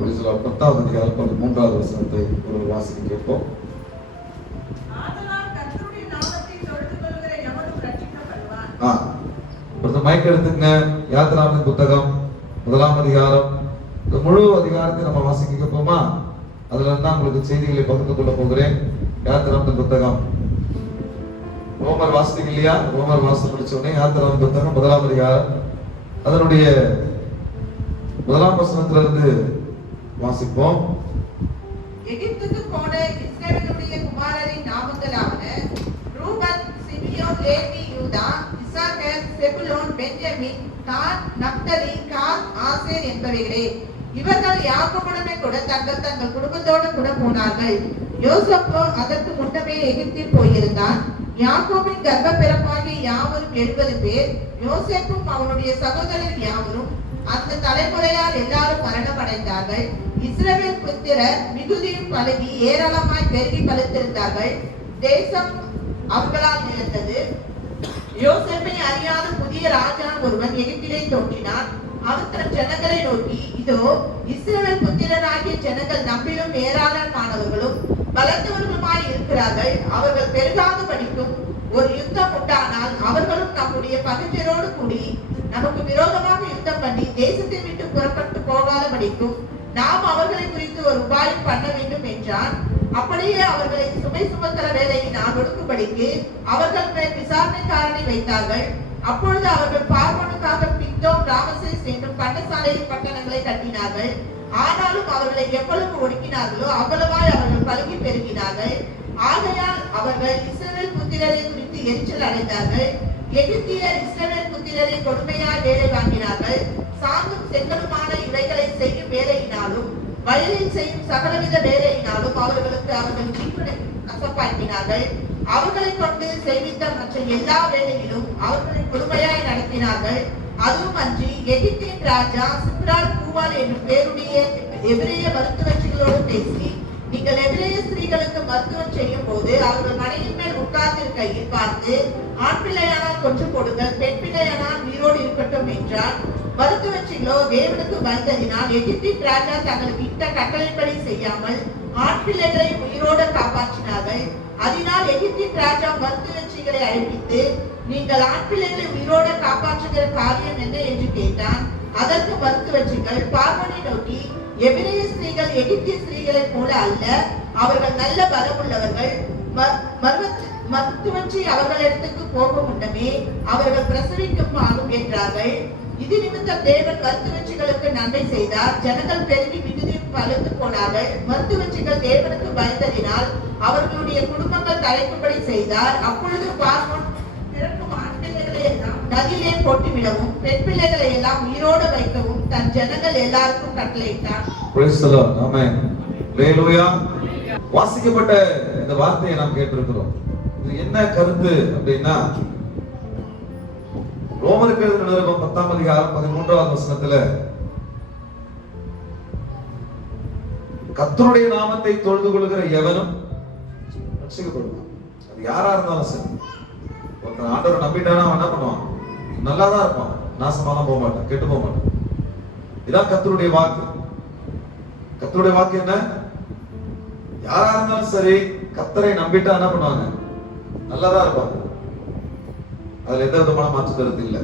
10வது அதிகாரம் 13வது வசனத்தை ஒரு வாசிக்க கேட்போம். மைக் எடுத்துங்க. யாத்திராவின் புத்தகம் 1ஆம் அதிகாரம், இந்த முழு அதிகாரத்தை நம்ம வாசிக்க கேட்போமா? அதுல இருந்தா உங்களுக்கு செய்திகளை பகிர்ந்து கொள்ள போகிறேன். யாத்திராவின் புத்தகம், ரோமர் வாசித்தீங்க இல்லையா? ரோமர் வாசி படிச்ச உடனே யாத்திராவின் புத்தகம் 1ஆம் அதிகாரம் அதனுடைய 1ஆம் வசனத்திலிருந்து வாசிப்போம். எகிப்துக்கு போன இஸ்ரவேலுடைய குமாரரின் நாமங்களாவன ரூபன், சிமியோன், லேவி, யூதா, இசாக்கர், செபுலோன், பென்யமீன், தான், நப்தலி, காத், ஆசேர் என்பவைகளே. இவர்கள் யாக்கோபுடனே கூட தங்கள் குடும்பத்தோடு கூட போனார்கள். யோசேப்பு அதற்கு முன்னமே எகிப்தில் போயிருந்தான். யாக்கோபின் கர்ப்ப பிறப்பாகிய யாவரும் 70 பேர், யோசேப்பும் அவனுடைய சகோதரர் யாவரும் அந்த தலைமுறையால் எல்லாரும் மரணமடைந்தார்கள். இஸ்ரவேல் புத்திரர் மிகுதியும் பழகி ஏராளமாய் பெருகி பழுத்திருந்தார்கள். தேசம் அவர்களால் நிறைந்தது. யோசேப்பை அறியாத புதிய ராஜா ஒருவன் எகிப்திலே தோன்றினான். அவன் தன் ஜனங்களை நோக்கி, இதோ இஸ்ரவேல் புத்திரராகிய ஜனங்கள் நம்மிலும் ஏராளமானவர்களும் பலத்தவர்களுமாய் இருக்கிறார்கள். அவர்கள் பெருகாத படிக்கும் ஒரு யுத்தம் உண்டானால் அவர்களும் நம்முடைய பகைஞரோடு கூடி நமக்கு விரோதமாக யுத்தம் பண்ணி தேசத்தை விட்டு புறப்பட்டு போகாத படிக்கும் நாம் அவர்களை குறித்து ஒரு உபாயம் பண்ண வேண்டும் என்றான். அப்படியே அவர்களை சுமை சுமக்கிற வேலையினால் ஒடுக்கும்படிக்கு அவர்கள் மேல் விசாரணைக்காரனை வைத்தார்கள். அப்பொழுது அவர்கள் பார்வோனுக்காக பித்தோம், ராமசேஸ் என்னும் பண்டசாலை பட்டணங்களை கட்டினார்கள். ஆனாலும் அவர்களை எவ்வளவு ஒடுக்கினார்களோ அவ்வளவாய் அவர்கள் பலுகி பெருகினார்கள். ஆகையால் அவர்கள் இஸ்ரவேல் புத்திரரை குறித்து எரிச்சல் அடைந்தார்கள். எகிப்தியர் இஸ்ரவேல் புத்திரரை கொடுமையாய் வேலை வாங்கினார்கள். சாந்தும் செங்கலுமான இவைகளை செய்யும் வேலையினாலும் வயலில் செய்யும் சகலவித வேலையினாலும் அவர்களுக்கு அவர்கள் ஜீவனை கசப்பாக்கினார்கள். அவர்களை கொண்டு செய்வித்த மற்ற எல்லா வேலையிலும் அவர்களை கொடுமையாய் நடத்தினார்கள். அதுவும் அன்றி எகிப்தின் ராஜா சிப்ரால் பூவால் என்னும் பேருடைய எபிரேய மருத்துவச்சிகளோடு பேசி, நீங்கள் எபிரேய ஸ்திரீகளுக்கு மருத்துவம் செய்யும் போது அவர்கள் மனையின் மேல் உட்கார்ந்திருக்கையில் பார்த்து, ஆண் பிள்ளையானால் கொன்று கொடுங்கள், பெண் பிள்ளையானால் உயிரோடு இருக்கட்டும் என்றார். மருத்துவச்சிகளோ தேவனுக்கு பயந்ததினால் எகிப்தின் ராஜா தங்களுக்கு இட்ட கட்டளைப்படி செய்யாமல் ஆண் பிள்ளைகளை உயிரோடு காப்பாற்றினார்கள். அதனால் எகிப்தின் ராஜா மருத்துவச்சிகளை அழைப்பித்து, நீங்கள் ஆண் பிள்ளைகளை உயிரோடு காப்பாற்றுகிற காரியம் என்ன என்று கேட்டான். அதற்கு மருத்துவச்சிகள் பார்வோனை நோக்கி, எபிரேய ஸ்திரீகள் எகிப்திய ஸ்திரீகளைப் போல அல்ல, அவர்கள் நல்ல பலமுள்ளவர்கள். மருத்துவச்சி அவர்களிடத்துக்கு போகும் முன்னமே அவர்கள் பிரசவிக்கும் ஆகும் என்றார்கள். இது நிமித்தம் தேவன் மருத்துவச்சிகளுக்கு நன்மை செய்தார். ஜனங்கள் பெருகி மிகுதியும் பழுத்து போனார்கள். மருத்துவச்சிகள் தேவனுக்கு பயந்ததினால் அவர்களுடைய குடும்பங்கள் தலைக்கும்படி செய்தார். அப்பொழுது பார்வோன் பிறக்கும் ஆண் பிள்ளைகளை எல்லாம் நதியிலே போட்டுவிடவும் பெண் பிள்ளைகளை எல்லாம் உயிரோடு வைக்கவும் தன் ஜனங்கள் எல்லாருக்கும் கட்டளையிட்டார். வாசிக்கப்பட்ட இந்த வார்த்தையை நாம் கேட்டிருக்கிறோம். இது என்ன கருத்து அப்படின்னா, ரோமருக்கு எழுதின நிருபம் 10ஆம் அதிகாரம் 13வது வசனத்துல, கர்த்தருடைய நாமத்தை தொழுது கொள்கிற எவனும் ரட்சிக்கப்படுவான். அது யாரா இருந்தாலும் சரி. ஒருத்தன் ஆண்டவரை நம்பிட்டானா அவன் என்ன பண்ணுவான்? நல்லாதான் இருப்பான், நாசமாலாம் போக மாட்டான், கெட்டு போக மாட்டான். இதான் கர்த்தருடைய வாக்கு. கர்த்தருடைய வாக்கு என்ன? யாரா இருந்தாலும் சரி, கர்த்தரை நம்பிட்டா என்ன பண்ணுவாங்க? நல்லாதான் இருப்பாங்க. அதுல எந்த விதமான மாற்று கருத்து இல்லை.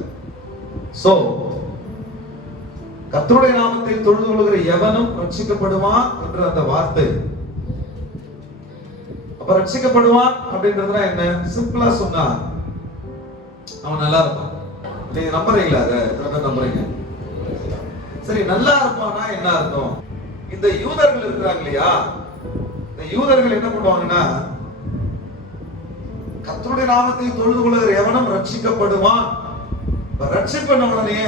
சோ கர்த்தருடைய நாமத்தை தொழுது கொள்கிற எவனும் ரட்சிக்கப்படுவான் என்ற அந்த வார்த்தை, அப்ப ரட்சிக்கப்படுவான் அப்படின்றதுனா என்ன? சிம்பிளா சொன்னா அவன் நல்லா இருப்பான். நீங்க நம்புறீங்களா? அதை எத்தனை பேர் நம்புறீங்க? சரி, நல்லா இருப்பானா என்ன அர்த்தம்? இந்த யூதர்கள் இருக்கிறாங்க இல்லையா, இந்த யூதர்கள் என்ன பண்ணுவாங்கன்னா, கர்த்தருடைய நாமத்தை தொழுது கொள்கிற எவனும் ரட்சிக்கப்படுவான். ரட்சிப்பண்ண உடனே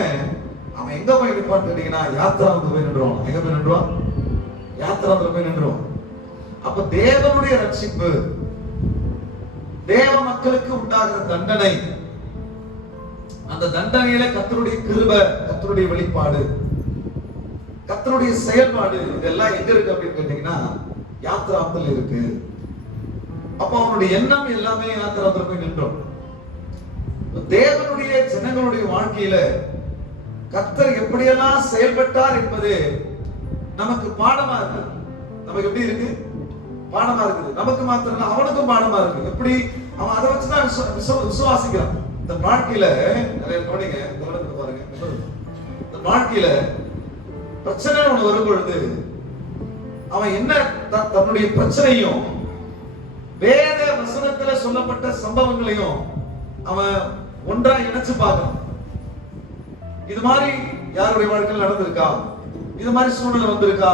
அவன் எங்க போய் நிற்பான்னு கேட்டீங்கன்னா, யாத்திராவுக்கு போய் நின்றுவான். எங்க போய் நின்றுவான்? யாத்திராவுக்கு போய் நின்றுவான். அப்ப தேவனுடைய ரட்சிப்பு, தேவ மக்களுக்கு உண்டாகிற தண்டனை, அந்த தண்டனையில கர்த்தருடைய கிருபை, கர்த்தருடைய வெளிப்பாடு, கர்த்தருடைய செயல்பாடு, இதெல்லாம் எங்க இருக்கு அப்படின்னு கேட்டீங்கன்னா யாத்திராவில் இருக்கு. அப்ப அவனுடைய எண்ணம் எல்லாமே யாத்திராவில் போய் நின்றோம். தேவனுடைய ஜனங்களுடைய வாழ்க்கையில கர்த்தர் எப்படியெல்லாம் செயல்பட்டார் என்பது நமக்கு பாடமா இருக்கு. நமக்கு எப்படி இருக்கு? பாடமா இருக்குது. நமக்கு மாத்திரம் இல்ல, அவனுக்கும் பாடமா இருக்கு. எப்படி? அவன் அதை வச்சுதான் விசுவாசிக்கிறான். இந்த வாழ்க்கையில நிறைய கவனிங்க, கவனத்துக்கு பாருங்க. இந்த வாழ்க்கையில பிரச்சனை ஒண்ணு வரும் பொழுது அவன் என்ன தன்னுடைய பிரச்சனையும் வேத வசனத்துல சொல்லப்பட்ட சம்பவங்களையும் அவன் ஒன்றா இணைச்சு பார்க்கணும். இது மாதிரி யாருடைய வாழ்க்கையில் நடந்திருக்கா? இது மாதிரி சூழ்நிலை வந்திருக்கா?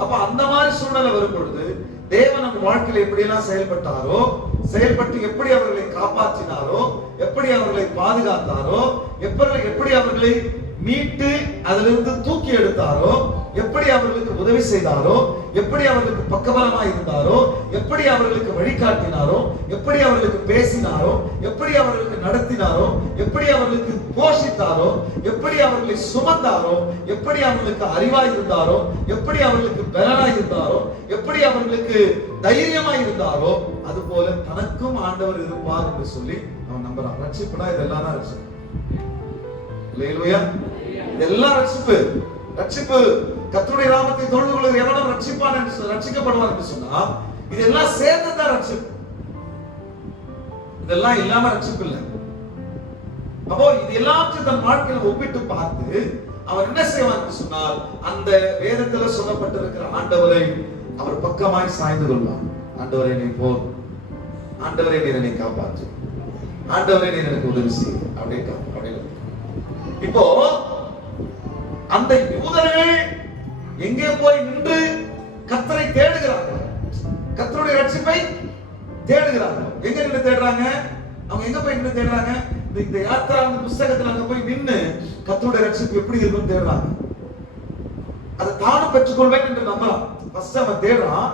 அப்ப அந்த மாதிரி சூழ்நிலை வரும் பொழுது தேவன் நம்ம வாழ்க்கையில எப்படி எல்லாம் செயல்பட்டாரோ, செயல்பட்டு எப்படி அவர்களை காப்பாற்றினாரோ, எப்படி அவர்களை பாதுகாத்தாரோ, எப்படி அவர்களை மீட்டு அதிலிருந்து தூக்கி எடுத்தாரோ, எப்படி அவர்களுக்கு உதவி செய்தாரோ, எப்படி அவர்களுக்கு பக்கபலமா இருந்தாரோ, எப்படி அவர்களுக்கு வழிகாட்டினாரோ, எப்படி அவர்களுக்கு பேசினாரோ, எப்படி அவர்களுக்கு நடத்தினாரோ, எப்படி அவர்களுக்கு போஷித்தாரோ, எப்படி அவர்களை சுமந்தாரோ, எப்படி அவர்களுக்கு அறிவாய் இருந்தாரோ, எப்படி அவர்களுக்கு பலனாய் இருந்தாரோ, எப்படி அவர்களுக்கு தைரியமா இருந்தாரோ, அது போல தனக்கும் ஆண்டவர் இருப்பார் என்று சொல்லி அவன் நம்புறான். ரட்சிப்புனா இதெல்லாம் தான் ரட்சிப்பு. அல்லேலூயா. இதெல்லாம் ரட்சிப்பு. ரட்சிப்பு கர்த்தருடைய நாமத்தை தொழுது கொள்கிற எவனும் ரட்சிப்பான் என்று ரட்சிக்கப்படுவான் என்று சொன்னா இதெல்லாம் சேர்ந்துதான் ரட்சிப்பு. இதெல்லாம் இல்லாம ரட்சிப்பு இல்லை. அப்போ இது எல்லாத்தையும் தன் வாழ்க்கையில ஒப்பிட்டு பார்த்து அவர் என்ன செய்வான் என்று சொன்னால் அந்த வேதத்துல சொல்லப்பட்டிருக்கிற ஆண்டவரை அவர் பக்கமாய் சாய்ந்து கொள்வான். ஆண்டவரை நீ போர், ஆண்டவரை நீர் என்னை காப்பாற்று, ஆண்டவரை நீர் எனக்கு உதவி செய் அப்படின்னு. இப்போ அந்த யூதர்கள் எங்கே போய் நின்று கர்த்தரை தேடுகிறார்கள், கர்த்தருடைய ரட்சிப்பை தேடுகிறார்கள். எங்க நின்று தேடுறாங்க? அவங்க எங்க போய் நின்று தேடுறாங்க? இந்த யாத்ரா புஸ்தகத்துல அங்க போய் நின்று கர்த்தருடைய ரட்சிப்பு எப்படி இருக்குன்னு தேடுறாங்க. அதை தானும் பெற்றுக்கொள்வேன் என்று நம்பலாம். ஃபர்ஸ்ட் அவன் தேடுறான்.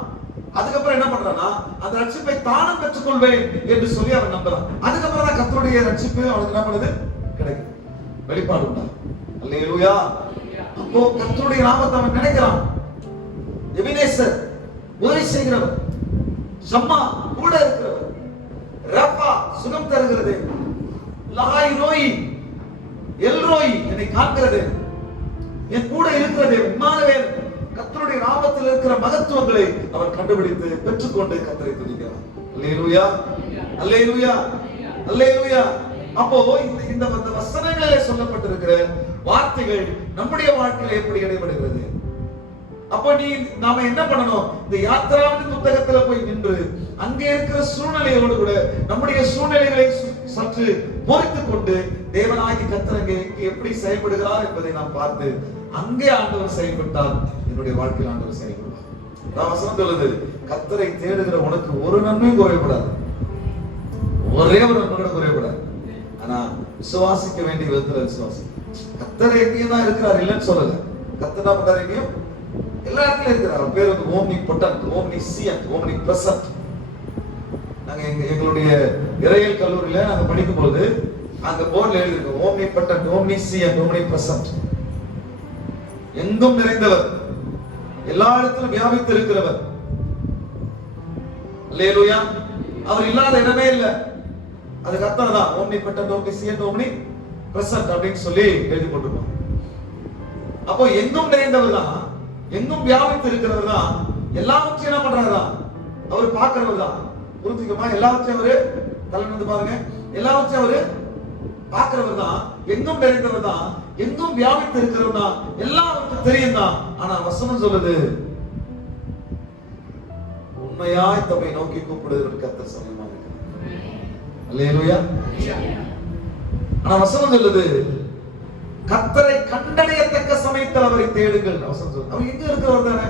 அதுக்கப்புறம் என்ன பண்றானா அந்த ரட்சிப்பை தானும் பெற்றுக்கொள்வேன் என்று சொல்லி அவன் நம்புறான். அதுக்கப்புறம் தான் கர்த்தருடைய ரட்சிப்பு அவனுக்கு என்ன பண்ணுது? கிடைக்கும். வெளிப்பாடு உண்டா? அல்லேலூயா. அப்போ கர்த்தருடைய நாமத்தை அவன் நினைக்கிறான். எபினேசர் உதவி செய்கிறவர், ஷம்மா கூட இருக்கிறவர், ரப்பா சுகம் தருகிறது, லஹாய் ரோயி எல்ரோயி என்னை காக்கிறது, என் கூட இருக்கிறது இம்மானுவேல். கர்த்தருடைய நாமத்தில் இருக்கிற மகத்துவங்களை அவர் கண்டுபிடித்து பெற்றுக்கொண்டு கர்த்தரை துதிக்கிறார். அல்லேலூயா, அல்லேலூயா, அல்லேலூயா. அப்போ இந்த வசனங்களிலே சொல்லப்பட்டிருக்கிற வார்த்தைகள் நம்முடைய வாழ்க்கையில எப்படி இடைபடுகிறது? அப்போ நாம என்ன பண்ணணும்? இந்த யாத்திராவின் புத்தகத்துல போய் நின்று அங்கே இருக்கிற சூழ்நிலையோடு கூட நம்முடைய சூழ்நிலைகளை சற்று பொறுத்துக் கொண்டு தேவனாகி கர்த்தர் அங்கே எப்படி செயல்படுகிறார் என்பதை நாம் பார்த்து அங்கே ஆண்டவர் செயல்பட்டால் என்னுடைய வாழ்க்கையில் ஆண்டவர் செயல்படுவார். நான் வசனம் சொல்லுது, கர்த்தரை தேடுகிற உனக்கு ஒரு நன்மையும் குறைபடாது, ஒரே ஒரு நன்மை கூட குறைபடாது. ஆனா விசுவாசிக்க வேண்டிய விதத்துல விசுவாசி. கர்த்தர் எங்கேயும் தான் இருக்கிறார், இல்லைன்னு சொல்லல. கர்த்தர் தான் பண்றாரு, எங்கேயும் எல்லா இடத்துலயும் இருக்கிறார். அவர் பேர் வந்து omnipotent, omniscient, omnipresent. நாங்க எங்களுடைய இறையியல் கல்லூரியில நாங்க படிக்கும் பொழுது அங்க போர்ட்ல எழுதிருக்கோம், omnipotent, omniscient, omnipresent. எங்கும் நிறைந்தவர், எல்லா இடத்திலும் வியாபித்து இருக்கிறவர். அல்லேலூயா. அவர் இல்லாத இடமே இல்லை. அது கர்த்தர் தான். Omnipotent, omniscient, omnipresent அப்படின்னு சொல்லி எழுதி போட்டுருக்கோம். அப்போ எங்கும் நிறைந்தவர் தான், எங்கும் வியாபித்து இருக்கிறவர் தான், எல்லாவற்றையும் என்ன பண்றாரு தான், அவர் பார்க்கிறவர் தான். புரிஞ்சுக்கமா? எல்லாவற்றையும் அவரு தலைநிமிர்ந்து பாருங்க, எல்லாவற்றையும் அவரு பார்க்கிறவர் தான், எங்கும் நிறைந்தவர் தான், எங்கும் வியாபித்து இருக்கிறவர் தான், எல்லாவற்றையும் தெரியும் தான். ஆனா வசனம் சொல்லுது, உண்மையாய் தம்மை நோக்கி கூப்பிடுகிற கர்த்தர் சமயமா இருக்கிறார். அல்லேலூயா. ஆனா வசனம் சொல்லுது, கர்த்தரை கண்டடையத்தக்க சமயத்தில் அவரை தேடுங்கள். வசனம் சொல்லுது, அவர் எங்க இருக்கிறவர் தானே.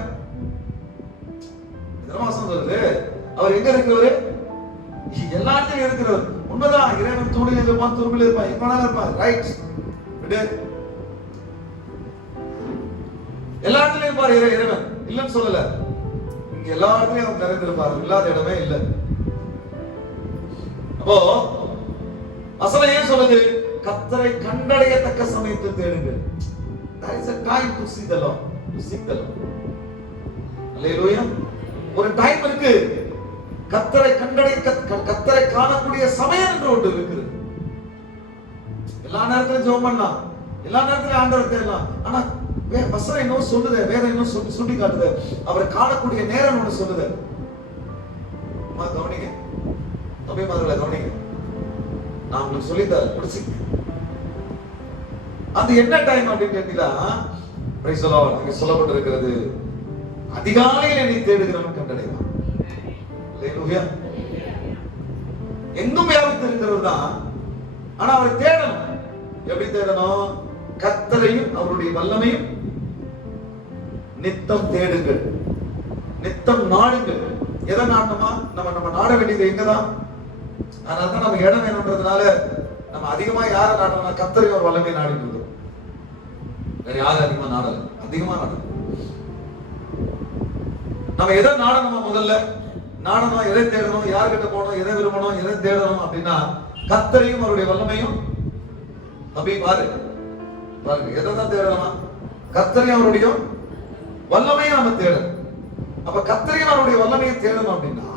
இதெல்லாம் வசனம் சொல்லுது, அவர் எங்க இருக்கிறவரு? எல்லாத்தையும் இருக்கிறவர். உண்மைதான், இறைவன் தூணில் இருப்பான், துரும்பில் இருப்பான், எப்பனாலும் இருப்பான். ரைட், எல்லா இடத்துலயும் இருப்பார் இறைவன், இல்லைன்னு சொல்லல. இங்க எல்லா இடத்துலயும் அவர் நிறைந்திருப்பார், இல்லாத இடமே இல்லை. அப்போ வசனம் ஏன் சொல்லுது? கர்த்தரை கண்டடையத்தக்க சமயத்தில் தேடுங்கள். There is a time to see the Lord, to seek the Lord. அல்லேலூயா. ஒரு டைம் இருக்கு, கர்த்தரை கண்டடைய, கர்த்தரை காணக்கூடிய சமயம் என்று ஒன்று இருக்குது. எல்லா நேரத்திலும் ஜெபம் பண்ணலாம், எல்லா நேரத்திலும் ஆண்டவர் தேடலாம். ஆனா வசனம் இன்னும் சொல்லுது, வேதம் இன்னும் சுட்டி காட்டுது, அவரை காணக்கூடிய நேரம் ஒண்ணு சொல்லுது. கவனிங்க தம்பி மாதிரி கவனிங்க, நான் உங்களுக்கு சொல்லித்தரேன், பிடிச்சிக்க. அது என்ன டைம் அப்படின்னு கேட்டீங்கன்னா, சொல்லப்பட்டிருக்கிறது, அதிகாலையில் என்னை தேடுகிறவன் கண்டடைவான். எங்கும் வியாபித்து இருக்கிறது தான். ஆனா அவரை தேடணும். எப்படி தேடணும்? கர்த்தரையும் அவருடைய வல்லமையும் நித்தம் தேடுங்கள், நித்தம் நாடுங்கள். எதை நாடணுமா? நம்ம நாட வேண்டியது எங்கதான்? அதனாலதான் நம்ம இடம் வேணும்ன்றதுனால நம்ம அதிகமா யாரை நாடணும்னா கர்த்தரையும் ஒரு வல்லமையை நாடிட்டு இருக்கோம். வேற யாரும் அதிகமா நாடல, அதிகமா நாடல. நம்ம எதை நாடணுமா? முதல்ல நாடணும், எதை தேடணும், யார்கிட்ட போகணும், எதை விரும்பணும், எதை தேடணும் அப்படின்னா கர்த்தரையும் அவருடைய வல்லமையும். அப்படி பாருங்க, எதை தான் தேடணுமா? கர்த்தரையும் அவருடைய வல்லமையும் நம்ம தேடணும். அப்ப கர்த்தரையும் அவருடைய வல்லமையை தேடணும் அப்படின்னா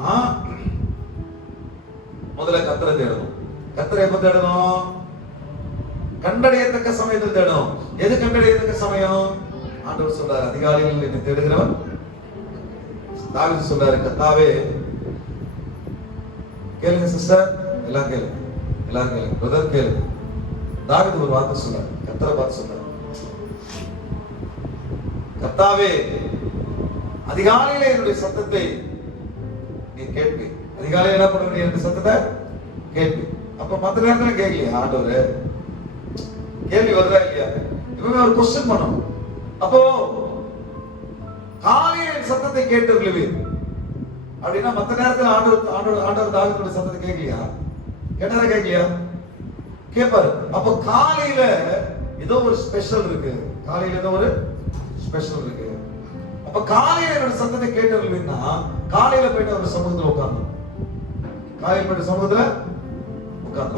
முதல்ல கர்த்தரை தேடணும். கர்த்தரை எப்ப தேடணும்? கண்டடையத்தக்க சமயத்தில் தேடணும். எது கண்டடையத்தக்க சமயம்? ஆண்டவர் சொல்றாரு, அதிகாலையில் என்னை தேடுகிறவன். தாவீது சொல்றாரு, கர்த்தாவே, கேளுங்க சிஸ்டர், எல்லாம் கேளுங்க, எல்லாரும் கேளுங்க, பிரதர் கேளுங்க. தாவீது ஒரு வார்த்தை சொல்றாரு, கர்த்தரை பார்த்து சொல்றாரு, கர்த்தாவே, அதிகாலையில என்னுடைய சத்தத்தை நீ கேட்பி. அதிகாலையில என்ன பண்ணுவீங்க? என்னுடைய சத்தத்தை கேட்பி. அப்ப மத்த நேரத்துல கேட்கலையா ஆண்டவரு? கேள்வி வருதா இல்லையா? இவங்க ஒரு கொஸ்டின் பண்ணணும். அப்போ காலையில சத்தத்தை கேட்டுள்ளீர் அப்படின்னா மத்த நேரத்துல ஆண்டவர் தாவீதுடைய சத்தத்தை கேட்கலையா? கேட்டாரா? கேட்கலையா? கேட்பாரு. அப்போ காலையில ஏதோ ஒரு ஸ்பெஷல் இருக்கு, காலையில ஏதோ ஒரு ஸ்பெஷல் இருக்கு. அப்ப காலையில என்னோட சத்தத்தை கேட்டவர்கள்னா காலையில போயிட்டு அவர் சமூகத்துல உட்கார்ந்து, காலையில போயிட்டு சமூகத்துல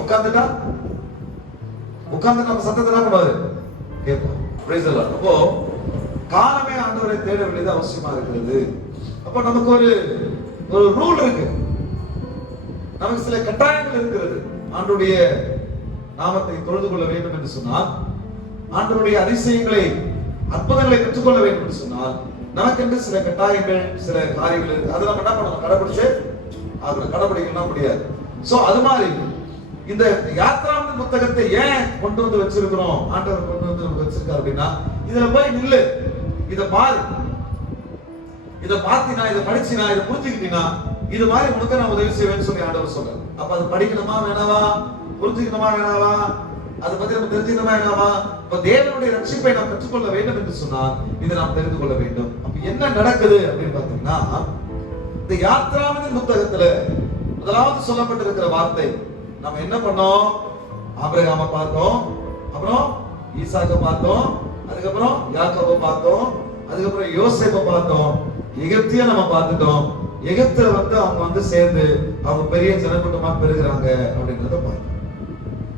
உட்கார்ந்துட்டா உட்கார்ந்து நம்ம சத்தத்தை என்ன பண்ணுவாரு? கேட்போம். Price the Lord. அப்போ காலமே ஆண்டவரை தேட வேண்டியது அவசியமா இருக்கிறது. அப்போ நமக்கு ஒரு ரூல் இருக்கு, நமக்கு சில கட்டாயங்கள் இருக்கிறது. ஆண்டவருடைய நாமத்தை தொழுது கொள்ள வேண்டும் என்று சொன்னால், ஆண்டவருடைய அதிசயங்களை அற்புதங்களை பெற்றுக்கொள்ள வேண்டும் என்று சொன்னால் நமக்கு சில கட்டாயங்கள், சில காரியங்கள் இருக்கு. அதை நம்ம என்ன பண்ணணும்? கடைபிடிச்சு கடைபிடிக்கலாம் முடியாது. சோ அது மாதிரி இந்த யாத்ராமத்தின் புத்தகத்தை ஏன் கொண்டு வந்து வச்சிருக்கிறோம்? ஆண்டவர் கொண்டு வந்து வச்சிருக்காரு அப்படின்னா, இதுல போய் நில்லு, இத பாரு, இத பாத்தினா, இத படிச்சினா, இத புரிஞ்சுக்கிட்டீங்கன்னா இது மாதிரி உனக்கு நான் உதவி செய்வேன்னு சொல்லி ஆண்டவர் சொல்றாரு. அப்ப அது படிக்கணுமா வேணாவா? புரிஞ்சுக்கணுமா வேணாவா? அதை பத்தி நம்ம தெரிஞ்சுக்கணுமா வேணாவா? இப்ப தேவனுடைய ரட்சிப்பை நாம் கற்றுக்கொள்ள வேண்டும் என்று சொன்னால் இதை நாம் தெரிந்து கொள்ள வேண்டும். அப்ப என்ன நடக்குது அப்படின்னு பாத்தீங்கன்னா, இந்த யாத்ராமத்தின் புத்தகத்துல முதலாவது சொல்லப்பட்டிருக்கிற வார்த்தை, நம்ம என்ன பண்ணோம்? ஆபிரகாமை பார்த்தோம், அப்புறம் ஈசாக்கை பார்த்தோம், அதுக்கப்புறம் யாக்கோபை பார்த்தோம், அதுக்கப்புறம் யோசேப்பை பார்த்தோம், எகிப்திய நம்ம பார்த்துட்டோம். எகிப்துல அவங்க சேர்ந்து அவங்க பெரிய ஜனக்கூட்டமா பெறுகிறாங்க அப்படின்றத பார்த்தோம்.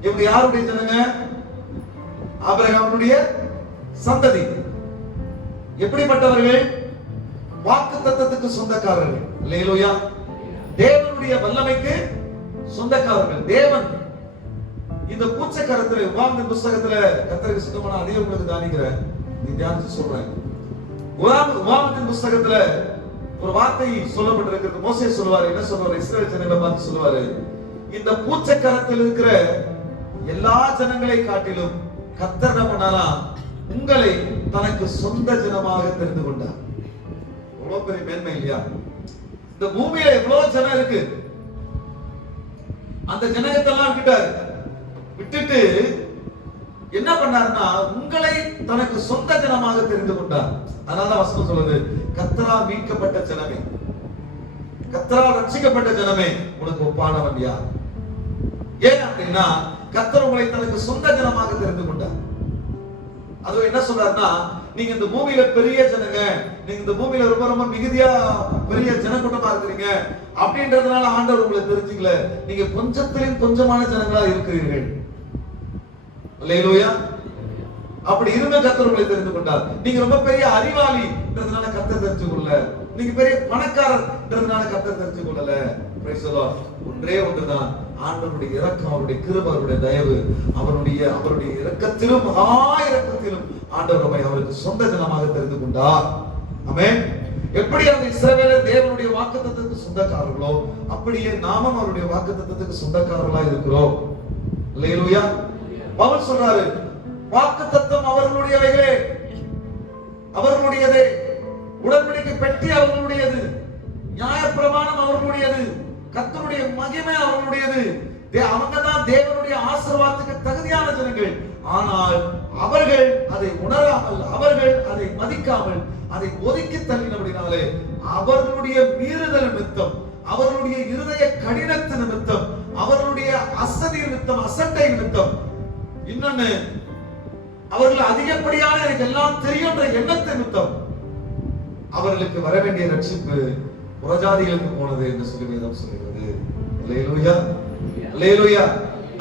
இவங்க யாருடைய ஜனங்க? ஆபிரகாமுடைய சந்ததி. எப்படிப்பட்டவர்கள்? வாக்குத்தத்தத்துக்கு சொந்தக்காரர்கள். அல்லேலூயா. தேவனுடைய வல்லமைக்கு சொந்தக்காரர்கள். தேவன் இந்த பூச்சக்கரத்துல உபாகமத்தின் புத்தகத்துல கர்த்தருக்கு சுத்தமான அதே உங்களுக்கு தானிக்கிறேன், நீ தியானிச்சு சொல்றேன். உபாகமத்தின் புத்தகத்துல ஒரு வார்த்தை சொல்லப்பட்டிருக்கிறது. மோசே சொல்லுவாரு, என்ன சொல்லுவாரு? இஸ்ரவேல் ஜனங்களை பார்த்து சொல்லுவாரு, இந்த பூச்சக்கரத்தில் இருக்கிற எல்லா ஜனங்களை காட்டிலும் கர்த்தர் என்ன பண்ணாரா? உங்களை தனக்கு சொந்த ஜனமாக தெரிந்து கொண்டார். எவ்வளவு பெரிய மேன்மை இல்லையா? இந்த பூமியில எவ்வளவு ஜனம் இருக்கு, அந்த ஜனகத்தெல்லாம் விட்டுட்டு என்ன பண்ணாருன்னா உங்களை தனக்கு சொந்த ஜனமாக தெரிந்து கொண்டார். அதனால வசனம் சொல்லுது, கர்த்தரால் மீட்கப்பட்ட ஜனமே, கர்த்தரால் ரட்சிக்கப்பட்ட ஜனமே உனக்கு ஒப்பானவன் யார்? ஏன் அப்படின்னா கர்த்தர் உங்களை தனக்கு சொந்த ஜனமாக தெரிந்து கொண்டார். அது என்ன சொல்றாருன்னா, நீங்க இந்த பூமியில பெரிய ஜனங்க, நீங்க இந்த பூமியில ரொம்ப ரொம்ப மிகுதியா பெரிய ஜனக்கூட்டமா இருக்கிறீங்க அப்படின்றதுனால ஆண்டவர் உங்களை தெரிஞ்சுக்கல, நீங்க கொஞ்சத்திலும் கொஞ்சமான ஜனங்களா இருக்கிறீர்கள். அல்லேலூயா. அப்படி இருந்த கர்த்தர் உங்களை தெரிந்து கொண்டார். நீங்க ரொம்ப பெரிய அறிவாளின்றதுனால கர்த்தர் தெரிஞ்சு கொள்ளல, நீங்க பெரிய பணக்காரர்ன்றதுனால கர்த்தர் தெரிஞ்சு கொள்ளல. Price the Lord. ஒன்றே ஒன்றுதான், ஆண்டவருடைய இரக்கம், அவருடைய கிருபை, அவருடைய தயவு, அவருடைய இரக்கத்திலும் இரக்கத்திலும் ஆண்டவர் நம்மை அவருக்கு சொந்த ஜனமாக தெரிந்து கொண்டார். ஆமென். எப்படி அந்த இஸ்ரவேலர் தேவனுடைய வாக்குத்தத்தத்துக்கு சொந்தக்காரர்களோ அப்படியே நாமும் அவருடைய வாக்குத்தத்தத்துக்கு சொந்தக்காரர்களா இருக்கிறோம். அல்லேலூயா. பவுல் சொல்றாரு, வாக்குத்தத்தம் அவர்களுடையவைகளே, அவர்களுடையதே, உடன்படிக்கை பெட்டி அவர்களுடையது, நியாயப்பிரமாணம் அவர்களுடையது, கர்த்தருடைய மகிமை அவர்களுடையது. அவங்க தான் தேவனுடைய ஆசீர்வாதத்துக்கு தகுதியான ஜனங்கள். ஆனால் அவர்கள் அதை உணராமல், அவர்கள் அதை மதிக்காமல், அதை ஒதுக்கி தள்ளினபடினாலே அவர்களுடைய மீறுதல் நிமித்தம், அவர்களுடைய இருதய கடினத்து நிமித்தம், அவர்களுடைய அசதி நிமித்தம், அசட்டை நிமித்தம், இன்னொன்னு அவர்கள் அதிகப்படியான எனக்கு எல்லாம் தெரியும் என்ற எண்ணத்தை நிமித்தம் அவர்களுக்கு வர வேண்டிய ரட்சிப்பு புறஜாதிகளுக்கு போனது என்று சொல்லி வேதம் சொல்கிறது. அல்லேலூயா, அல்லேலூயா.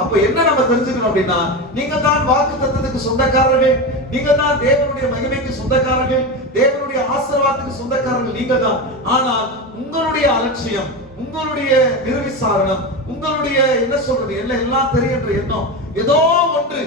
அப்ப என்ன நம்ம தெரிஞ்சுக்கணும் அப்படின்னா, நீங்க தான் வாக்குத்தத்தத்துக்கு சொந்தக்காரர்கள், நீங்க தான் தேவனுடைய மகிமைக்கு சொந்தக்காரர்கள், தேவனுடைய ஆசீர்வாதத்துக்கு சொந்தக்காரர்கள் நீங்க தான். ஆனால் உங்களுடைய அலட்சியம், உங்களுடைய நிர்விசாரணம், உங்களுடைய என்ன சொல்றது, எல்லாம் தெரியுன்ற எண்ணம், ஏதோ ஒன்று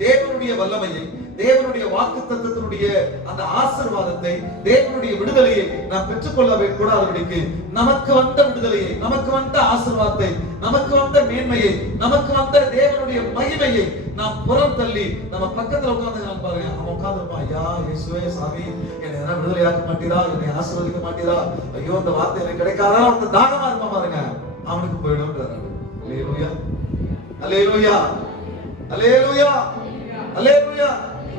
தேவனுடைய வல்லமையை, தேவனுடைய வாக்குத்தத்தத்தினுடைய அந்த ஆசீர்வாதத்தை, தேவனுடைய விடுதலையை நாம் பெற்றுக்கொள்ளவே கூடாதபடிக்கு நமக்கு வந்த விடுதலையை, நமக்கு வந்த ஆசீர்வாதத்தை, நமக்கு வந்த மேன்மையை, நமக்கு வந்த தேவனுடைய மகிமையை நாம் புறம் தள்ளி நம்ம பக்கத்துல உட்கார்ந்து பாருங்க, அவன் உட்கார்ந்துருப்பான், ஐயா இயேசுவே சாமி என்னை என்ன விடுதலையாக்க மாட்டீரா, என்னை ஆசீர்வதிக்க மாட்டீரா, ஐயோ அந்த வார்த்தை எனக்கு கிடைக்காதா, அந்த தாகமா இருப்பான் பாருங்க, அவனுக்கு போயிடும். அல்லேலூயா, அல்லேலூயா, அல்லேலூயா, அல்லேலூயா.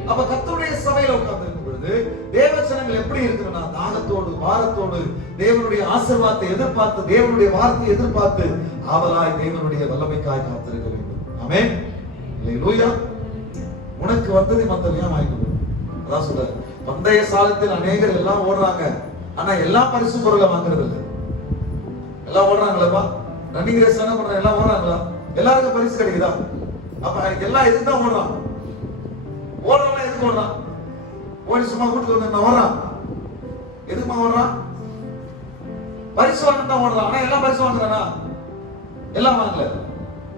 அப்ப கர்த்தருடைய சபையில உட்கார்ந்து இருக்கும் பொழுது தேவ ஜனங்கள் எப்படி இருக்குன்னா, தாகத்தோடு பாரத்தோடு தேவனுடைய ஆசீர்வாதத்தை எதிர்பார்த்து, தேவனுடைய வார்த்தையை எதிர்பார்த்து ஆவலாய் தேவனுடைய வல்லமைக்காய் காத்திருக்க வேண்டும். ஆமென். அல்லேலூயா. உனக்கு வந்ததை மத்தவங்க வாங்கிக்கணும். அதான் சொல்ற, பந்தய சாலத்தில் அநேகர் எல்லாம் ஓடுறாங்க, ஆனா எல்லா பரிசு பொருளை வாங்குறது இல்லை. எல்லாம் ஓடுறாங்களப்பா, ரன்னிங் ரேஸ் என்ன பண்றாங்க, எல்லாம் ஓடுறாங்களா, எல்லாருக்கும் பரிசு கிடைக்குதா? அப்ப எல்லாம் எதுக்கு தான் ஓடுறான்? ஓடுறான் எதுக்கு ஓடுறான்? ஓடி சும்மா வீட்டுக்கு வந்து ஓடுறான், எதுக்குமா ஓடுறான்? பரிசு வாங்க தான் ஓடுறான். ஆனா எல்லாம் பரிசு வாங்குறானா? எல்லாம் வாங்கல.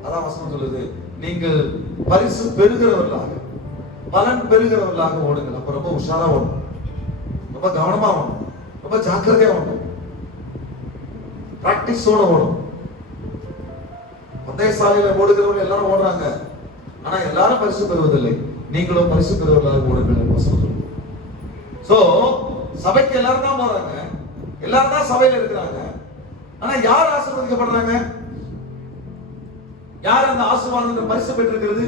அதான் வசனம் சொல்லுது, நீங்கள் பரிசு பெறுகிறவர்களாக, பலன் பெறுகிறவர்களாக ஓடுங்கள். அப்ப ரொம்ப உஷாரா ஓடணும், ரொம்ப கவனமா ஓடணும், ரொம்ப ஜாக்கிரதையா ஓடணும், பிராக்டிஸோட ஓடணும். பந்தய சாலையில ஓடுகிறவர்கள் எல்லாரும் ஓடுறாங்க, ஆனா எல்லாரும் பரிசு பெறுவதில்லை. நீங்களும் பரிசு பெறுவர்களாக ஓடுங்கள். சோ சபைக்கு எல்லாரும் தான் போறாங்க, எல்லாரும் தான் சபையில இருக்கிறாங்க, ஆனா யார் ஆசீர்வதிக்கப்படுறாங்க? யார் அந்த ஆசீர்வாதம் பரிசு பெற்றிருக்கிறது?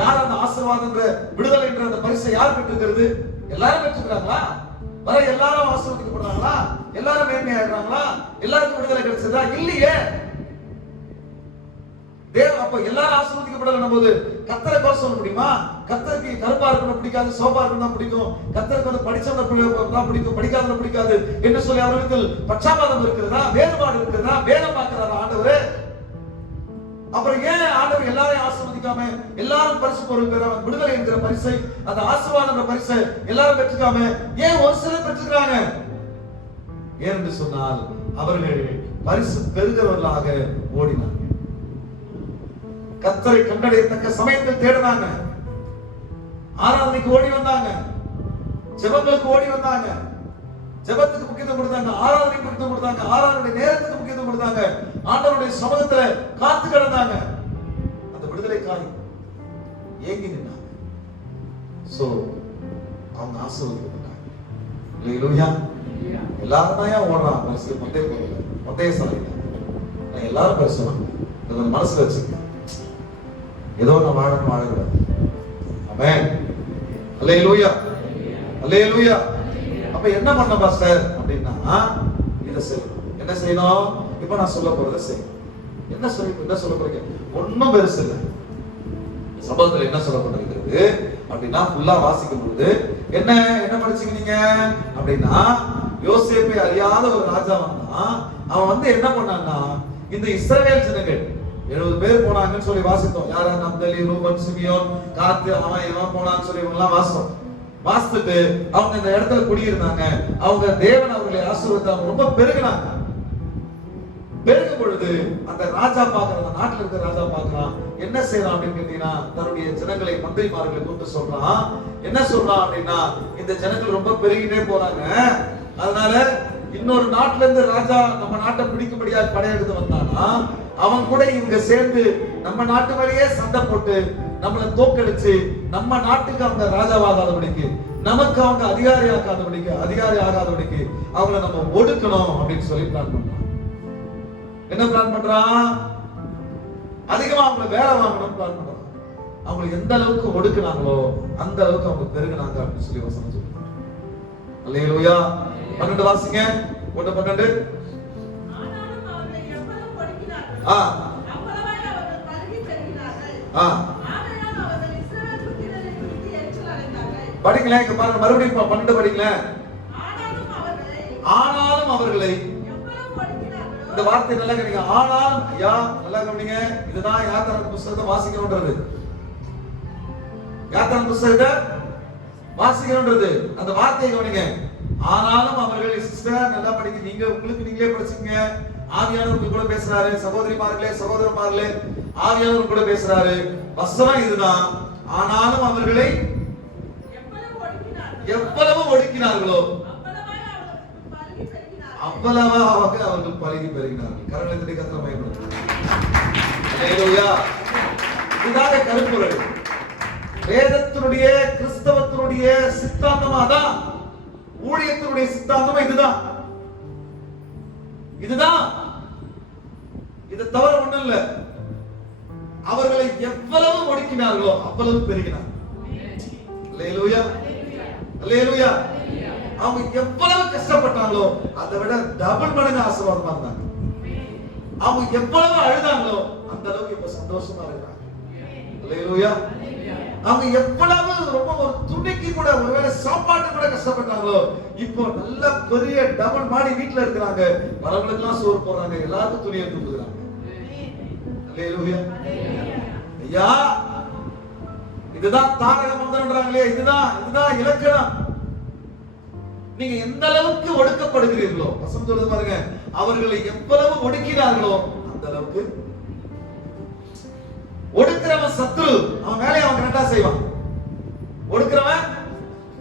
யார் அந்த ஆசீர்வாதம் விடுதலை என்ற அந்த பரிசை யார் பெற்றிருக்கிறது? எல்லாரும் பெற்றுக்கிறாங்களா? வர எல்லாரும் ஆசீர்வதிக்கப்படுறாங்களா? எல்லாரும் மேன்மையாகிறாங்களா? எல்லாருக்கும் விடுதலை கிடைச்சதா? இல்லையே. தேவன் அப்ப எல்லாரும் ஆசீர்வதிக்கப்படணும் போது கர்த்தரை குறை சொல்ல முடியுமா? கர்த்தருக்கு கருப்பா இருக்கணும் பிடிக்காது, சோப்பா இருக்கணும் தான் பிடிக்கும், கர்த்தருக்கு வந்து படிச்சவங்க தான் பிடிக்கும், படிக்காதவங்க பிடிக்காது என்று சொல்லி அவர்களுக்கு பட்சாபாதம் இருக்கிறதா, வேறுபாடு இருக்கிறதா, வேதம் பார்க்கிறாரா ஆண்டவரே? அப்புறம் ஏன் ஆண்டவர் எல்லாரையும் ஆசீர்வதிக்காம எல்லாரும் பரிசு பொருள் பெற விடுதலை என்கிற பரிசை, அந்த ஆசீர்வாதம் பரிசை எல்லாரும் பெற்றுக்காம ஏன் ஒரு சிலர் பெற்றுக்கிறாங்க? ஏன் என்று சொன்னால் அவர்கள் பரிசு பெறுகிறவர்களாக ஓடினார். கர்த்தரை கண்டடையத்தக்க சமயத்தில் தேடினாங்க, ஆராதனைக்கு ஓடி வந்தாங்க, ஜெபங்களுக்கு ஓடி வந்தாங்க, ஜெபத்துக்கு முக்கியத்துவம் கொடுத்தாங்க, ஆராதனைக்கு முக்கியத்துவம் கொடுத்தாங்க, ஆராதனை நேரத்துக்கு முக்கியத்துவம் கொடுத்தாங்க, ஆண்டவருடைய சமூகத்துல காத்து கிடந்தாங்க, அந்த விடுதலைக்காய் ஏங்கி நின்னாங்க. சோ அவங்க ஆசீர்வதிக்கப்பட்டாங்க. அல்லேலூயா. எல்லாரும் தான் ஓடுறான் பரிசு, பந்தய சாலையில எல்லாரும் பரிசு வாங்க. இதை மனசுல வச்சுக்க, ஏதோ நான் வாழணும் வாழக்கூடாது. ஆமென். அல்லேலூயா, அல்லேலூயா. அப்ப என்ன பண்ண பாஸ்டர் அப்படின்னா, இதை செய்யணும். என்ன செய்யணும்? இப்ப நான் சொல்ல போறதை செய்யணும். என்ன சொல்ல போறீங்க? ஒன்னும் பெருசு இல்லை. சபதத்துல என்ன சொல்லப்பட்டிருக்கிறது அப்படின்னா, ஃபுல்லா வாசிக்கும் பொழுது என்ன படிச்சீங்க நீங்க அப்படின்னா, யோசேப்பை அறியாத ஒரு ராஜா வந்தான். அவன் வந்து என்ன பண்ணான்னா, இந்த இஸ்ரவேல் ஜனங்கள் 70 பேர் போனாங்கன்னு சொல்லி வாசித்தோம். யாரா? நப்தலி, ரூபன், சிமியோன், காத், அவன் இவன் போனான்னு சொல்லி இவங்கெல்லாம் வாசித்தோம். வாசித்துட்டு அவங்க இந்த இடத்துல குடியிருந்தாங்க. அவங்க தேவன் அவர்களை ஆசீர்வதித்தாங்க, ரொம்ப பெருகினாங்க. பெருகும் பொழுது அந்த ராஜா பார்க்கறான், அந்த நாட்டுல இருக்கிற ராஜா பார்க்கறான். என்ன செய்யறான் அப்படின்னு கேட்டீங்கன்னா, தன்னுடைய ஜனங்களை மந்திரிமார்களை கூப்பிட்டு சொல்றான். என்ன சொல்றான் அப்படின்னா, இந்த ஜனங்கள் ரொம்ப பெருகிட்டே போறாங்க, அதனால இன்னொரு நாட்டுல இருந்து ராஜா நம்ம நாட்டை பிடிக்கும்படியா படையெடுத்து வந்தானா, அவன் கூட இவங்க சேர்ந்து நம்ம நாட்டு வழியே சண்டை போட்டு நம்மளை தோக்கடிச்சு நம்ம நாட்டுக்கு அவங்க ராஜாவாகாதபடிக்கு, நமக்கு அவங்க அதிகாரி ஆகாதபடிக்கு அவங்கள நம்ம ஒடுக்கணும் அப்படின்னு சொல்லி பிளான் பண்றான். என்ன பிளான் பண்றான்? அதிகமா அவங்கள வேலை வாங்கணும் பிளான் பண்றான். அவங்களுக்கு எந்த அளவுக்கு ஒடுக்குனாங்களோ அந்த அளவுக்கு அவங்க பெருகுனாங்க அப்படின்னு சொல்லி வசனம் சொல்றாங்க. அல்லேலூயா. 12 வாசிங்க. 1:12. ஆனாலும் அவர்களை எவ்வளவு ஒடுக்கினார்கள், ஆ அவ்வளவாய் அவர்கள் பலுகி பெருகினார்கள். ஆ ஆகையால் அவர்கள் இஸ்ரவேல் புத்திரரை குறித்து எரிச்சல் அடைந்தார்கள். படிங்களேன், இங்க பாருங்க, மறுபடியும் 12 படிங்களேன். ஆனாலும் அவர்களை எவ்வளவு ஒடுக்கினார்களோ, இந்த வார்த்தை நல்லா கவனிங்க. ஆனாலும் யா நல்லா கவனிங்க. இதுதான் யாத்திராகம புத்தகத்தை வாசிக்கணும்ன்றது. யாத்திராகம புத்தகத்தை வாசிக்கணும்ன்றது அந்த வார்த்தையை கவனிங்க. ஆனாலும் அவர்கள், சிஸ்டர் நல்லா படிங்க, நீங்க உங்களுக்கு நீங்களே படிச்சுங்க. ஆவியானவர் கூட பேசுறாரு, சகோதரிமார்களே சகோதரமார்களே, ஆவியானவர் கூட பேசுறாரு. வசனம் இதுதான். ஆனாலும் அவர்களை எவ்வளவு ஒடுக்கினார்களோ அவ்வளவாக அவர்கள் பழகி பெறுகிறார்கள். கரங்களை தட்டி கர்த்தரை மகிமைப்படுத்துங்கள். அல்லேலூயா. இதுதான் கருப்பொருள். வேதத்தினுடைய கிறிஸ்தவத்தினுடைய சித்தாந்தமா தான், ஊழியத்தினுடைய சித்தாந்தமா இதுதான். இது தவிர ஒண்ணும் இல்ல. அவர்களை எவ்வளவு ஒடுக்கினார்களோ அவ்வளவு பெருகினார். அல்லேலூயா. அல்லேலூயா. அவங்க எவ்வளவு கஷ்டப்பட்டாங்களோ அதை விட டபுள் மடங்கு ஆசீர்வாதமா இருந்தாங்க. அவங்க எவ்வளவு அழுதாங்களோ அந்த அளவுக்கு இப்ப சந்தோஷமா இருக்காங்க. அல்லேலூயா. அவங்க எவ்வளவு ரொம்ப ஒரு துணிக்கு கூட, ஒருவேளை சாப்பாட்டு கூட கஷ்டப்பட்டாங்களோ இப்போ நல்ல பெரிய டபுள் மாடி வீட்டுல இருக்கிறாங்க. வரவங்களுக்கு எல்லாம் சோறு போடுறாங்க, எல்லாருக்கும் துணி எடுத்து கொடுக்குறாங்க. அல்லேலூயா. ஐயா, இதுதான் தாரக மந்திரம்ன்றாங்களே, இதுதான் இலக்கணம். நீங்க எந்த அளவுக்கு ஒடுக்கப்படுகிறீர்களோ, வசனம் சொல்றது பாருங்க, அவர்களை எவ்வளவு ஒடுக்கினார்களோ அந்த அளவுக்கு. ஒடுக்கிறவன் சத்ரு, அவன் வேலையை அவன் கரெக்டா செய்வான். ஒடுக்கிறவன்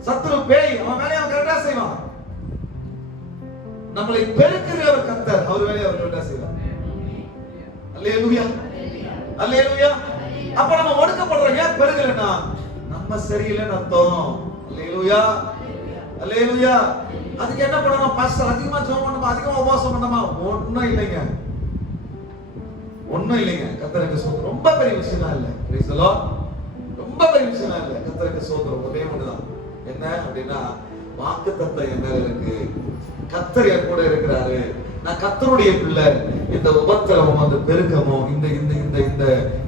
சத்ரு, பேய், அவன் வேலையை அவன் கரெக்டா செய்வான். நம்மளை பெருக்கிறவர் கர்த்தர், அவர் வேலையை அவர் கரெக்டா செய்வார். அல்லேலூயா. அல்லேலூயா. அப்ப நம்ம ஒடுக்கப்படுறோம், ஏன் பெருகலன்னா நம்ம சரியில்லைன்னு அர்த்தம். அல்லேலூயா. அல்லேலூயா. அதுக்கு என்ன பண்ணணும்? பாஸ்டர் அதிகமா ஜெபம் பண்ணணுமா, அதிகமா உபவாசம் பண்ணணுமா? ஒண்ணும் இல்லைங்க. கர்த்தருக்கு ஸ்தோத்திரம். ரொம்ப பெரிய விஷயம் இல்ல. Price the Lord. ரொம்ப பெரிய விஷயம் இல்ல. கர்த்தருக்கு ஸ்தோத்திரம். ஒரே ஒண்ணுதான். என்ன அப்படின்னா, வாக்குத்தத்தம் என் மேல இருக்கு, கர்த்தர் என் கூட இருக்கிறாரு, நான் கர்த்தருடைய பிள்ளை. இந்த உபத்திரவம், அந்த பெருக்கமோ,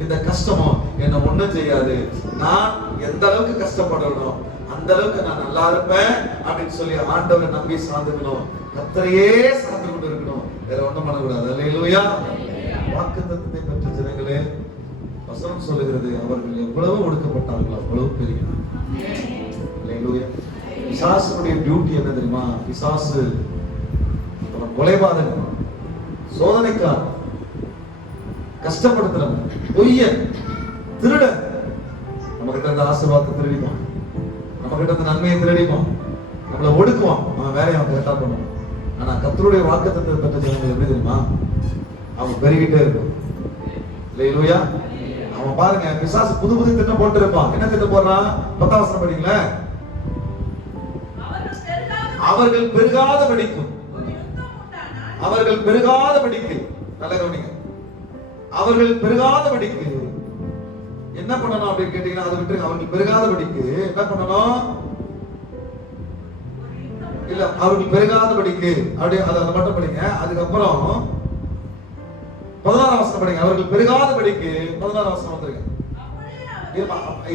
இந்த கஷ்டமோ என்ன ஒண்ணும் செய்யாது. நான் எந்த அளவுக்கு கஷ்டப்படணும் அந்த அளவுக்கு நான் நல்லா இருப்பேன் அப்படின்னு சொல்லி ஆண்டவரை நம்பி சார்ந்துக்கணும். கர்த்தரையே சார்ந்து கொண்டு இருக்கணும், வேற ஒண்ணும் பண்ணக்கூடாது. அல்லேலூயா. வாக்குத்தத்தத்தை பெற்ற ஜனங்களே, வசனம் சொல்லுகிறது, அவர்கள் எவ்வளவு ஒடுக்கப்பட்டார்களோ அவ்வளவு பெருகினார். அல்லேலூயா. பிசாசுடைய டியூட்டி என்ன தெரியுமா? பிசாசு கொலைபாதகன், சோதனைக்காரன், கஷ்டப்படுத்துறவன், பொய்யன், திருடன். நம்ம கிட்ட இருந்த ஆசீர்வாதத்தை திருடிப்பான், நம்ம கிட்ட இருந்த நன்மையை திருடிப்பான், நம்மளை ஒடுக்குவான். அவன் வேலையை அவன் கரெக்டா பண்ணுவான். ஆனா கர்த்தருடைய வாக்குத்தத்தத்தை பெற்ற ஜனங்கள் எப்படி தெரியுமா? அவன் பெருகிட்டே இருக்கும். அல்லேலூயா. அவன் பாருங்க, பிசாசு புது திட்டம் போட்டு இருப்பான். என்ன திட்டம் போடுறான்? 10ஆம் வசனம் படிங்களேன். அவர்கள் பெருகாத படிக்கும். அவர்கள் பெருகாத படிக்கு, நல்ல கவனிங்க, அவர்கள் பெருகாத படிக்கு என்ன பண்ணணும் அப்படின்னு கேட்டீங்கன்னா, அதை விட்டுருங்க. அவர்கள் பெருகாத படிக்கு என்ன பண்ணணும்? இல்ல, அவர்கள் பெருகாத படிக்கு அப்படி அதை மட்டும் படிங்க. அதுக்கப்புறம் 16ஆம் வசனம் படிங்க. அவர்கள் பெருகாத படிக்கு 16ஆம் வசனம் வந்துருங்க.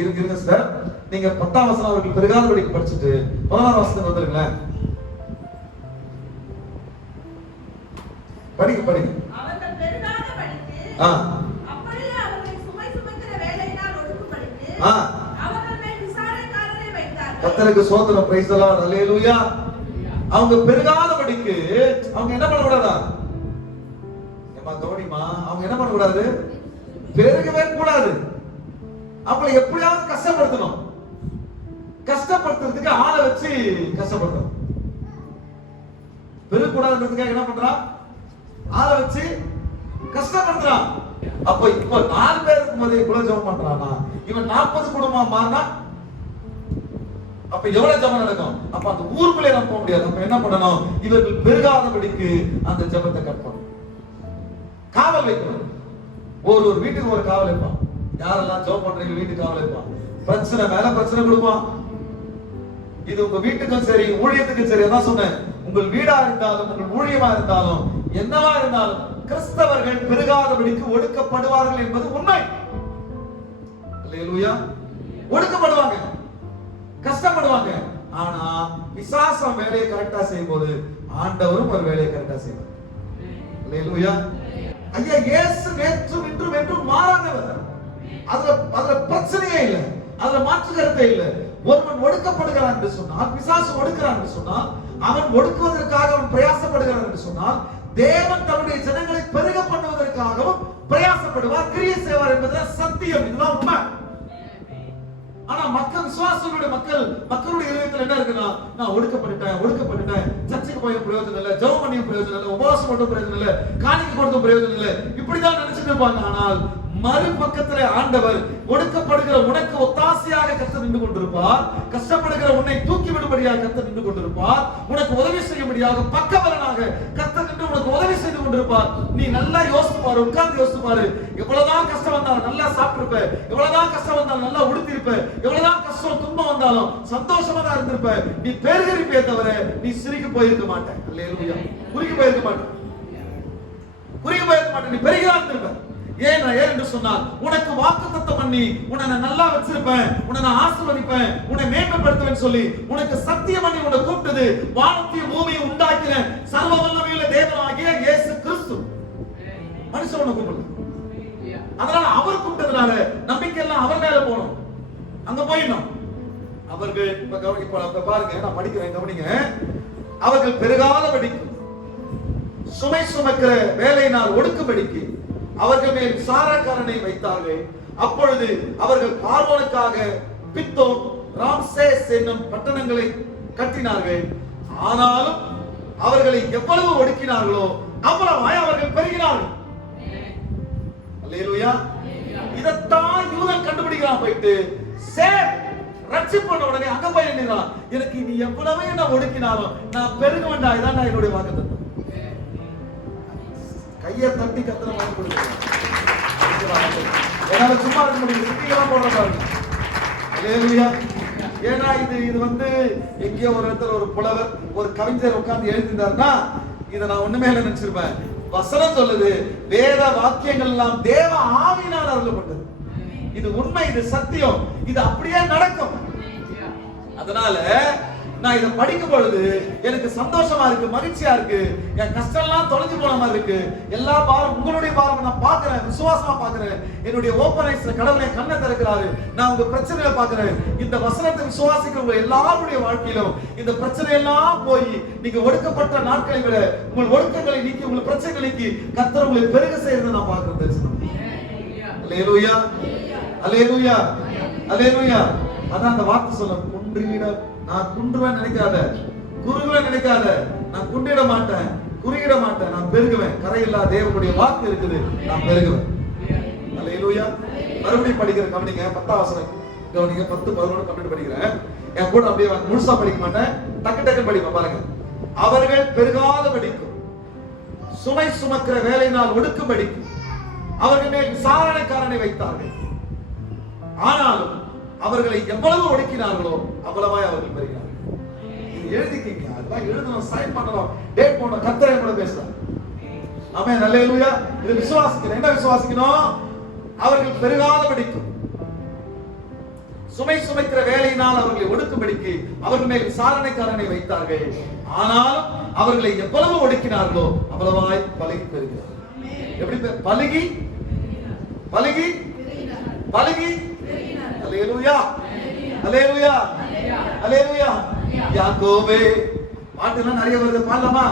இருங்க சார், நீங்க 10ஆம் வசனம் அவர்கள் பெருகாத படிக்கு படிச்சுட்டு 16ஆம் வசனத்துக்கு வந்துருங்களேன். படிங்க. அவர்கள் பெருகாத படிக்கு, அப்படியே அவர்களை சுமை சுமக்கிற வேலையினால் ஒடுக்கும்படிக்கு அவர்கள் மேல் விசாரணைக்காரரை வைத்தார்கள். கர்த்தருக்கு ஸ்தோத்திரம். Praise the Lord. அல்லேலூயா. அவங்க பெருகாத படிக்கு அவங்க என்ன பண்ண கூடாதா? அவங்க என்ன பண்ணக்கூடாது, பெருகவே கூடாது. அவங்களை எப்படியாவது கஷ்டப்படுத்தணும். கஷ்டப்படுத்துறதுக்கு ஆளை வச்சு கஷ்டப்படுத்தணும். பெருகக்கூடாதுன்றதுக்காக என்ன பண்றான், ஆளை வச்சு கஷ்டப்படுத்துறான். அப்ப இப்ப 4 பேருக்கு முதல்ல இவ்வளவு ஜெபம் பண்றானா, இவன் 40 குடும்பம் மாறினா அப்ப எவ்வளவு ஜெபம் நடக்கும்? அப்ப அந்த ஊருக்குள்ளே நம்ம போக முடியாது. அப்ப என்ன பண்ணணும், இவர்கள் பெருகாதபடிக்கு அந்த ஜெபத்தை கட்டணும். காவல் வைக்கணும். ஒரு வீட்டுக்கு ஒரு காவல் வைப்பான். யாரெல்லாம் ஜெபம் பண்றீங்க வீட்டுக்கு காவல் வைப்பான். பிரச்சனை மேல பிரச்சனை கொடுப்பான். இது உங்க வீட்டுக்கும் சரி ஊழியத்துக்கும் சரி. அதான் சொன்னேன், உங்கள் வீடா இருந்தாலும் உங்கள் ஊழியமா இருந்தாலும் என்னவா இருந்தாலும் கிறிஸ்தவர்கள் பெருகாதபடிக்கு ஒடுக்கப்படுவார்கள் என்பது உண்மை. அல்லேலூயா. ஒடுக்கப்படுவாங்க, கஷ்டப்படுவாங்க. ஆனா பிசாசம் வேலையை கரெக்டா செய்யும் போது ஆண்டவரும் ஒரு வேலையை கரெக்டா செய்வார். அல்லேலூயா. ஐயா, இயேசு நேற்றும் இன்றும் என்றும் மாறாதவர். அதுல பிரச்சனையே இல்லை, அதுல மாற்று கருத்தே இல்லை. ஒருவன் ஒடுக்கப்படுகிறான் என்று சொன்னால், பிசாசு ஒடுக்கிறான் என்று சொன்னால், அவன் ஒடுக்குவதற்காக அவன் பிரயாசப்படுகிறான் என்று சொன்னால், தேவன் தன்னுடைய ஜனங்களை பெருக பண்ணுவதற்காகவும் பிரயாசப்படுவார், கிரியை செய்வார் என்பது சத்தியம். இதுதான் உண்மை. ஆனா மக்கள் விசுவாசங்களுடைய மக்களுடைய இதயத்தில் என்ன இருக்குன்னா, நான் ஒடுக்கப்பட்டுட்டேன், சர்ச்சுக்கு போய் பிரயோஜனம் இல்லை, ஜெபம் பண்ணியும் பிரயோஜனம் இல்லை, உபவாசம் மட்டும் பிரயோஜனம் இல்லை, காணிக்கை கொடுத்தும் பிரயோஜனம் இல்லை, இப்படிதான் நினைச்சிட்டு இருப்பாங்க. ஆனால் மறுபக்கத்திலே ஆண்டவர் ஒடுக்கப்படுகிற உனக்கு ஒத்தாசையாக கர்த்தர் நின்று கொண்டிருப்பார். கஷ்டப்படுகிற உன்னை தூக்கி விடும்படியாக கர்த்தர் நின்று கொண்டிருப்பார். உனக்கு உதவி செய்யும்படியாக பக்கபலனாக கர்த்தர் நின்று உனக்கு உதவி செய்து கொண்டிருப்பார். நீ நல்லா யோசித்து பாரு, உட்கார்ந்து யோசித்து பாரு. எவ்வளவுதான் கஷ்டம் வந்தாலும் நல்லா சாப்பிட்டிருப்ப, எவ்வளவுதான் கஷ்டம் வந்தாலும் நல்லா உடுத்திருப்ப, எவ்வளவுதான் கஷ்டம் துன்பம் வந்தாலும் சந்தோஷமா தான் இருந்திருப்ப. நீ பெருகரிப்பே தவிர நீ சிரிக்க போயிருக்க மாட்டேன். அல்லேலூயா. குறுகி போயிருக்க மாட்டேன், நீ பெருகிதான் இருந்திருப்ப. ஏன் என்று சொன்னால், உனக்கு வாக்குத்தத்தம் பண்ணி உன்னை நான் நல்லா வச்சிருப்பேன், உன்னை நான் ஆசீர்வதிப்பேன், உன்னை மேன்மைப்படுத்துவேன் சொல்லி உனக்கு சத்தியம் பண்ணி உன்னை கூப்பிட்டது வானத்தையும் பூமியை உண்டாக்கிற சர்வ வல்லமையுள்ள தேவனாகிய இயேசு கிறிஸ்து. மனுஷன் உன்னை கூப்பிடுது. அதனால அவர் கூப்பிட்டதுனால நம்பிக்கை எல்லாம் அவர் மேல போகணும், அங்க போயிடணும். அவர்கள் இப்ப பாருங்க, நான் படிக்கிறேன், கவனிங்க. அவர்கள் பெருகாதபடிக்கு, சுமை சுமக்கிற வேலையினால் ஒடுக்கும்படிக்கு அவர்கள் மேல் விசாரக்காரனை வைத்தார்கள். அப்பொழுது அவர்கள் பார்வோனுக்காக பித்தோம், ராம்சேஸ் என்னும் பட்டணங்களை கட்டினார்கள். ஆனாலும் அவர்களை எவ்வளவு ஒடுக்கினார்களோ அவ்வளவாய் அவர்கள் பெருகினார்கள். அல்லேலூயா. இதத்தான் யூதன் கண்டுபிடிக்கிறான். போயிட்டு ரட்சிப்பு உடனே அங்க போய் நின்றான். எனக்கு நீ எவ்வளவு என்ன ஒடுக்கினாலும் நான் பெருக வேண்டாம். இதான் என்னுடைய வாக்குத்தத்தம். கையை தட்டி கத்திர வாங்கி கொடுக்கிறேன். என்னால சும்மா இருக்க முடியும், சுத்திகளாம் போடுற பாருங்க. அல்லேலூயா. ஏன்னா இது வந்து எங்கேயோ ஒரு இடத்துல ஒரு புலவர், ஒரு கவிஞர் உட்கார்ந்து எழுதினார்னா இதை நான் ஒண்ணுமே இல்லை நினைச்சிருப்பேன். வசனம் சொல்லுது, வேத வாக்கியங்கள் எல்லாம் தேவ ஆவியினால் அருளப்பட்டது. இது உண்மை, இது சத்தியம், இது அப்படியே நடக்கும். அதனால நான் இதை படிக்கும் பொழுது எனக்கு சந்தோஷமா இருக்கு, மகிழ்ச்சியா இருக்கு. என் கஷ்டம் எல்லாம் தொலைஞ்சு போன மாதிரி இருக்கு. எல்லா பாரம் உங்களுடைய பாரம் நான் பாக்குறேன், விசுவாசமா பாக்குறேன். என்னுடைய ஓப்பன் ஐஸ்ல கடவுளை கண்ணை திறக்கிறாரு. நான் உங்க பிரச்சனையை பாக்குறேன். இந்த வசனத்தை விசுவாசிக்கிறவங்க எல்லாருடைய வாழ்க்கையிலும் இந்த பிரச்சனை எல்லாம் போய் நீங்க ஒடுக்கப்பட்ட நாட்களை விட உங்கள் ஒடுக்கங்களை நீக்கி, உங்கள் பிரச்சனைகளை நீக்கி கர்த்தர் உங்களை பெருக செய்யறதை நான் பாக்குறேன். தரிசனம். அல்லேலூயா, அல்லேலூயா, அல்லேலூயா. அதான் அந்த வார்த்தை சொல்ல, குன்றிட நான் குன்றுவேன் நினைக்காத, குறுகுவேன் நினைக்காத. நான் குன்றிட மாட்டேன், குறுகிட மாட்டேன், நான் பெருகுவேன். கரையில்லா தேவனுடைய வாக்கு இருக்குது, நான் பெருகுவேன். அல்லேலூயா. மறுபடியும் படிக்கிற கவனிங்க, 10ஆம் வசனம் கவனிங்க. 10, 11 கம்ப்ளீட் படிக்கிறேன். என் கூட அப்படியே முழுசா படிக்க மாட்டேன், டக்கு டக்கு படிப்பேன். பாருங்க. அவர்கள் பெருகாதபடிக்கும், சுமை சுமக்கிற வேலையினால் ஒடுக்கும்படிக்கும் அவர்கள் மேல் விசாரணைக்காரனை வைத்தார்கள். ஆனாலும் அவர்களை எவ்வளவு ஒடுக்கினார்களோ அவ்வளவாய் அவர்கள் பெறுகிறார்கள். இது எழுதிக்கீங்க, அதெல்லாம் எழுதணும், சைன் பண்ணணும், டேட் போடணும். கர்த்தர் கூட பேசுறார். ஆமென். அல்லேலூயா. இது விசுவாசிக்கணும். என்ன விசுவாசிக்கணும்? அவர்கள் பெருகாதபடிக்கும், சுமை சுமைக்கிற வேலையினால் அவர்களை ஒடுக்கும்படிக்கு அவர்கள் மேல் விசாரணைக்காரனை வைத்தார்கள். ஆனாலும் அவர்களை எவ்வளவு ஒடுக்கினார்களோ அவ்வளவாய் பலகி பெறுகிறார்கள். எப்படி பலகி பலகி பலகி. அல்லேலூயா, அல்லேலூயா, அல்லேலூயா. யாக்கோபே பாட்டுலாம் நிறைய வருது, பாடலாமா?